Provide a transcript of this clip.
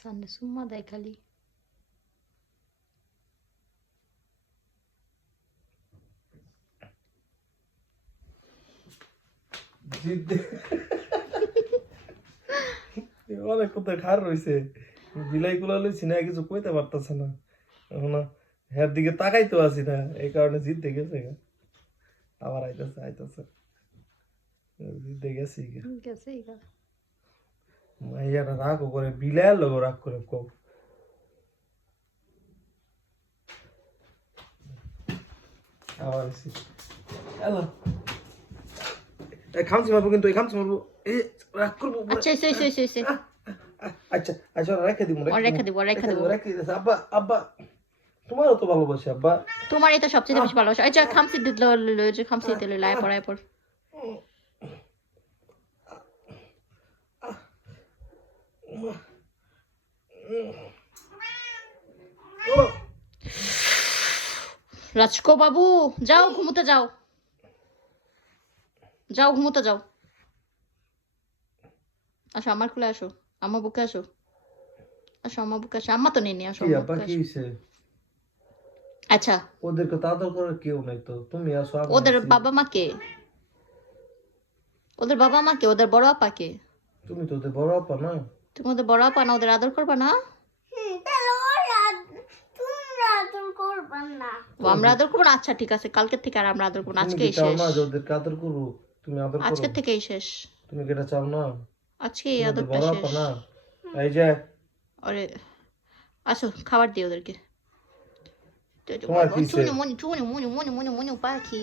সামনে সুম্মা দেয় খালি। অনেক কোথায় খার রয়েছে, বিলাই গুলা লইছি না, কিছু কইতে পারতেছে না এখন। হ্যার দিকে তাকাইতো আছি না, এই কারণে জিততে গেছে গা। আবার আইতাছে জিততে গেছি গা। গেছে গা। মাইয়াটা রাগও করে, বিলাইয়ের লোক রাগ করে কম। আবার আসি হ্যালো, খামচি মারবো কিন্তু, এই খামচি মারবো, এই রাগ করবো। আচ্ছা এসে আচ্ছা আচ্ছা, রেখে দিব রেখে দিব রেখে দিতেছে। আব্বা আব্বা, তোমারও তো ভালোবাসি আব্বা। তোমার এটা সবচেয়ে বেশি ভালোবাসা। আচ্ছা খামসি দিতে লইছে, খামসি দিতে লইলা পড়ায় পড়। রাজকো বাবু যাও ঘুমোতে যাও, যাও ঘুমোতে যাও। আসো আমার খুলে আসো, আমার বুকে আসো, আসো আমার বুকে আসো। আম্মা তো নেই, আসো কি আমার আব্বা, বুকে কি আসো। হইছে? আচ্ছা ওদেরকে তো আদর করার কেউ নাই তো, তুমি আসো আমি ওদের আছি। বাবা মা কে? ওদের বাবা মা কে? ওদের বড় আপা কে? তুমি তো ওদের বড় আপা না? তুমি ওদের বড় আপা না? ওদের আদর করবা না? ও, আমরা আদর করবো না? আচ্ছা ঠিক আছে, কালকের থেকে আর আমরা আদর করবো না, তুমি কি আজকেই চাও শেষ। না যে ওদেরকে আদর করবো? তুমি আদর করো, আজকের থেকেই শেষ, তুমি কি এটা চাও না? আজকে এই তুমি ওদের আদরটা বড় আপা শেষ। না? এই যে আরে আসো খাবার দিই ওদেরকে। তোমার কি হইছে? চুনি মুনি চুনি মুনি মুনি মুনি মুনি পাখি।